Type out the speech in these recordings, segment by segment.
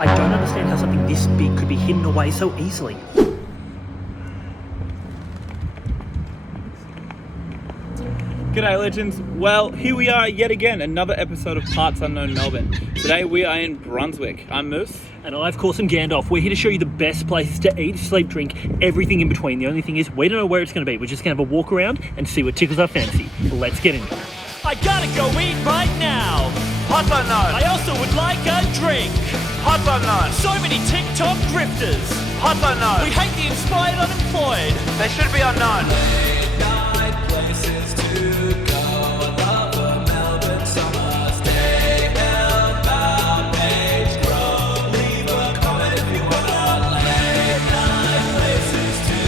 I don't understand how something this big could be hidden away so easily. G'day legends, well here we are yet again, another episode of Parts Unknown Melbourne. Today we are in Brunswick. I'm Moose. And I, of course, am Gandalf. We're here to show you the best places to eat, sleep, drink, everything in between. The only thing is, we don't know where it's going to be. We're just going to have a walk around and see what tickles our fancy. Let's get into it. I gotta go eat right now. Hot unknown. I also would like a drink. Hot unknown. So many TikTok grifters. Hot unknown. We hate the inspired unemployed. They should be unknown. Late night places to go. I love a Melbourne summer's day. Help our page grow. Leave a comment if you want. Late night places to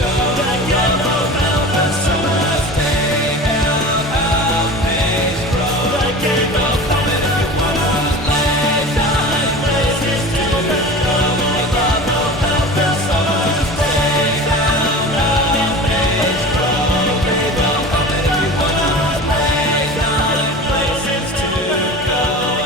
go. I love a Melbourne summer's day. Help our page grow. Leave a comment if you want. Late night places to go. I love a Melbourne summer's day. Help our page grow. Leave a comment if you want. Late night places to go.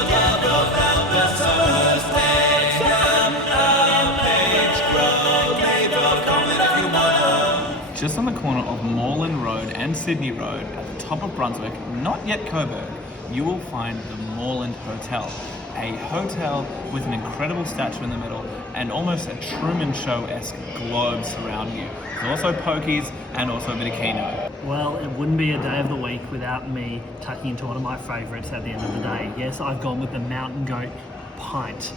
I love a Melbourne summer's day. Help our page grow. Leave a comment if you want. Just on the corner of Moreland Road and Sydney Road, at the top of Brunswick, not yet Coburg, you will find the Moreland Hotel. A hotel with an incredible statue in the middle and almost a Truman Show-esque globe surrounding you. There's also pokies and also a bit of keno. Well, it wouldn't be a day of the week without me tucking into one of my favourites at the end of the day. Yes, I've gone with the Mountain Goat Pint.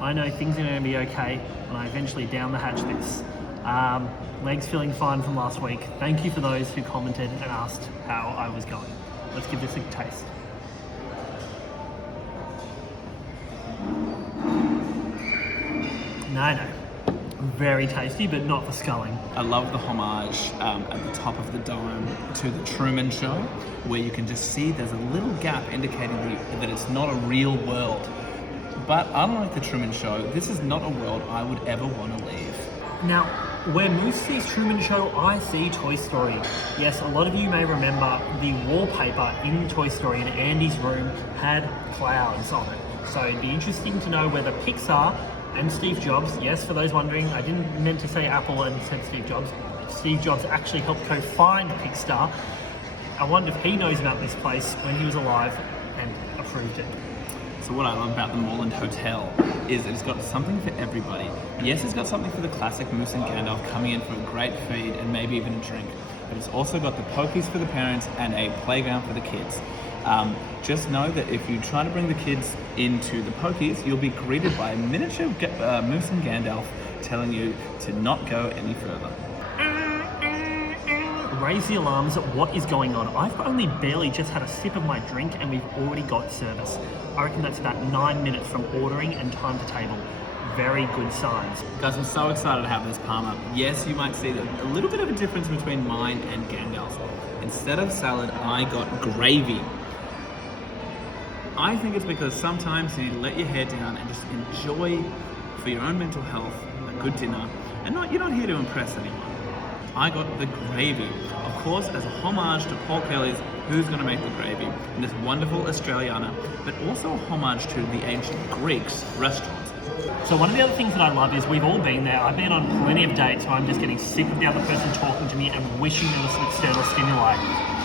I know things are going to be okay when I eventually down the hatch this. Legs feeling fine from last week. Thank you for those who commented and asked how I was going. Let's give this a taste. No. Very tasty, but not for sculling. I love the homage at the top of the dome to the Truman Show, where you can just see there's a little gap indicating that it's not a real world. But unlike the Truman Show, this is not a world I would ever want to leave. Now, where Moose sees Truman Show, I see Toy Story. Yes, a lot of you may remember the wallpaper in Toy Story in Andy's room had clouds on it. So it'd be interesting to know whether Pixar and Steve Jobs, yes, for those wondering, I didn't meant to say Apple and said Steve Jobs. Steve Jobs actually helped co-find Pixar. I wonder if he knows about this place when he was alive and approved it. So what I love about the Moreland Hotel is it's got something for everybody. Yes, it's got something for the classic Moose and Gandalf coming in for a great feed and maybe even a drink. But it's also got the pokies for the parents and a playground for the kids. Just know that if you try to bring the kids into the pokies, you'll be greeted by a miniature Moose and Gandalf telling you to not go any further. Raise the alarms, what is going on? I've only barely just had a sip of my drink and we've already got service. I reckon that's about 9 minutes from ordering and time to table. Very good signs. Guys, I'm so excited to have this Parma. Yes, you might see a little bit of a difference between mine and Gandalf's. Instead of salad, I got gravy. I think it's because sometimes you need to let your hair down and just enjoy, for your own mental health, a good dinner. And you're not here to impress anyone. I got the gravy. Of course, as a homage to Paul Kelly's Who's Gonna Make the Gravy, and this wonderful Australiana, but also a homage to the ancient Greeks restaurants. So one of the other things that I love is we've all been there. I've been on plenty of dates where I'm just getting sick of the other person talking to me and wishing there was some external stimuli.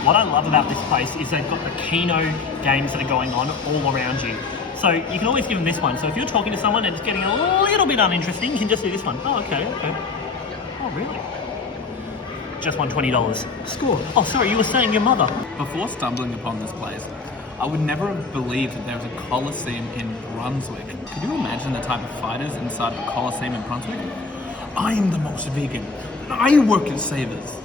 What I love about this place is they've got the keno games that are going on all around you. So you can always give them this one. So if you're talking to someone and it's getting a little bit uninteresting, you can just do this one. Oh, okay. Oh, really? Just won $20. Score. Oh, sorry, you were saying your mother. Before stumbling upon this place, I would never have believed that there was a Colosseum in Brunswick. Could you imagine the type of fighters inside a Colosseum in Brunswick? I am the most vegan. I work at Savers.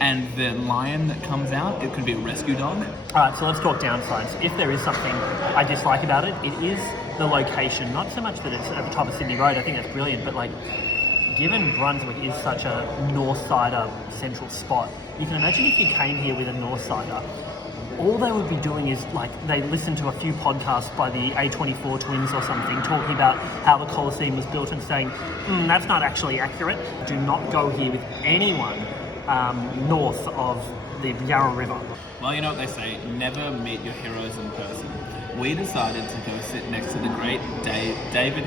And the lion that comes out, it could be a rescue dog. All right, so let's talk downsides. If there is something I dislike about it, it is the location. Not so much that it's at the top of Sydney Road, I think that's brilliant, but given Brunswick is such a North-Sider central spot, you can imagine if you came here with a North-Sider, all they would be doing is they listen to a few podcasts by the A24 twins or something talking about how the Colosseum was built and saying, that's not actually accurate. Do not go here with anyone north of the Yarra River. Well, you know what they say, never meet your heroes in person. We decided to go sit next to the great David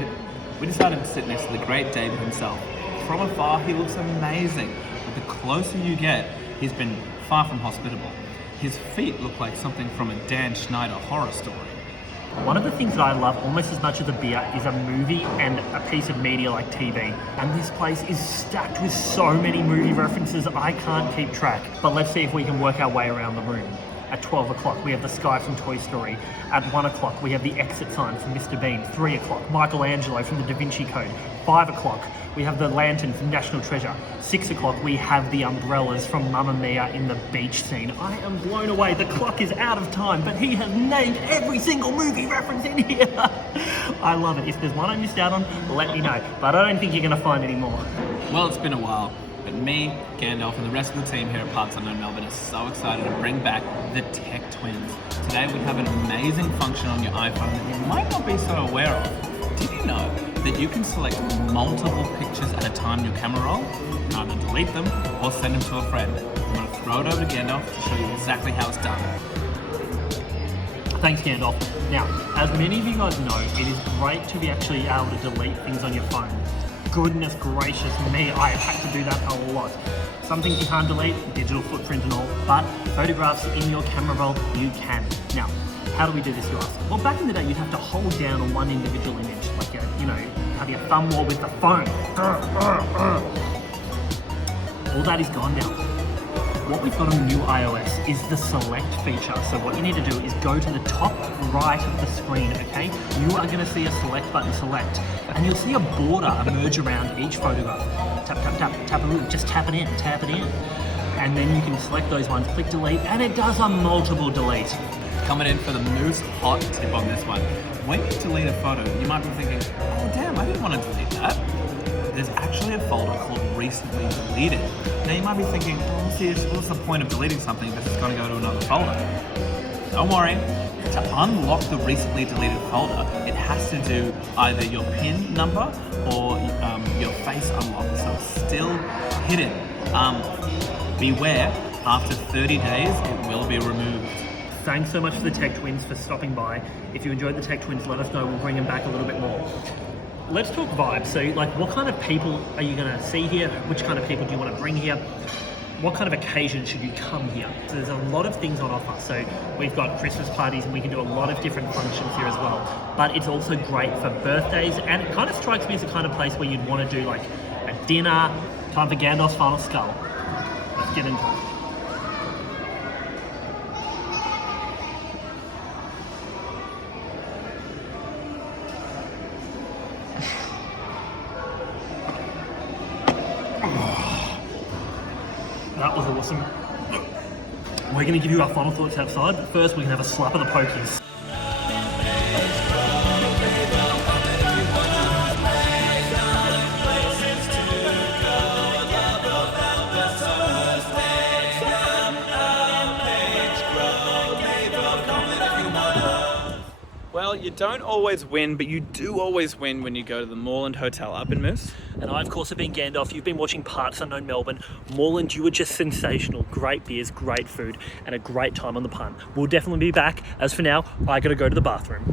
We decided to sit next to the great David himself. From afar, he looks amazing, but the closer you get, he's been far from hospitable. His feet look like something from a Dan Schneider horror story. One of the things that I love almost as much as a beer is a movie and a piece of media like TV. And this place is stacked with so many movie references I can't keep track. But let's see if we can work our way around the room. At 12 o'clock, we have the sky from Toy Story. At 1 o'clock, we have the exit sign from Mr. Bean. 3 o'clock, Michelangelo from the Da Vinci Code. 5 o'clock, we have the lantern from National Treasure. 6 o'clock, we have the umbrellas from Mamma Mia in the beach scene. I am blown away. The clock is out of time, but he has named every single movie reference in here. I love it. If there's one I missed out on, let me know. But I don't think you're going to find any more. Well, it's been a while, but me, Gandalf, and the rest of the team here at Parts Unknown Melbourne are so excited to bring back the Tech Twins. Today we have an amazing function on your iPhone that you might not be so aware of. Did you know that you can select multiple pictures at a time in your camera roll, and either delete them or send them to a friend? I'm going to throw it over to Gandalf to show you exactly how it's done. Thanks, Gandalf. Now, as many of you guys know, it is great to be actually able to delete things on your phone. Goodness gracious me, I have had to do that a lot. Some things you can't delete, digital footprint and all, but photographs in your camera roll, you can. Now, how do we do this, you ask? Well, back in the day, you'd have to hold down on one individual image, like, have your thumb war with the phone. All that is gone now. What we've got on the new iOS is the select feature. So what you need to do is go to the top right of the screen, okay? You are gonna see a select button, select, and you'll see a border emerge around each photograph. Tap, tap, tap, tap a little, just tap it in. And then you can select those ones, click delete, and it does a multiple delete. Coming in for the most hot tip on this one. When you delete a photo, you might be thinking, oh damn, I didn't want to delete that. There's actually a folder called recently deleted. Now you might be thinking, what's the point of deleting something if it's going to go to another folder? Don't worry. To unlock the recently deleted folder, it has to do either your PIN number or your face unlock, so it's still hidden. Beware, after 30 days, it will be removed. Thanks so much to the Tech Twins for stopping by. If you enjoyed the Tech Twins, let us know. We'll bring them back a little bit more. Let's talk vibes. So, what kind of people are you going to see here? Which kind of people do you want to bring here? What kind of occasion should you come here? So there's a lot of things on offer. So we've got Christmas parties and we can do a lot of different functions here as well. But it's also great for birthdays, and it kind of strikes me as the kind of place where you'd want to do like a dinner, time for Gandalf's final skull. Let's get into it. That was awesome. We're going to give you our final thoughts outside, but first we're going to have a slap of the pokies. Well, you don't always win, but you do always win when you go to the Moreland Hotel up in Moose. And I, of course, have been Gandalf. You've been watching Parts Unknown Melbourne. Moreland, you were just sensational. Great beers, great food, and a great time on the punt. We'll definitely be back. As for now, I got to go to the bathroom.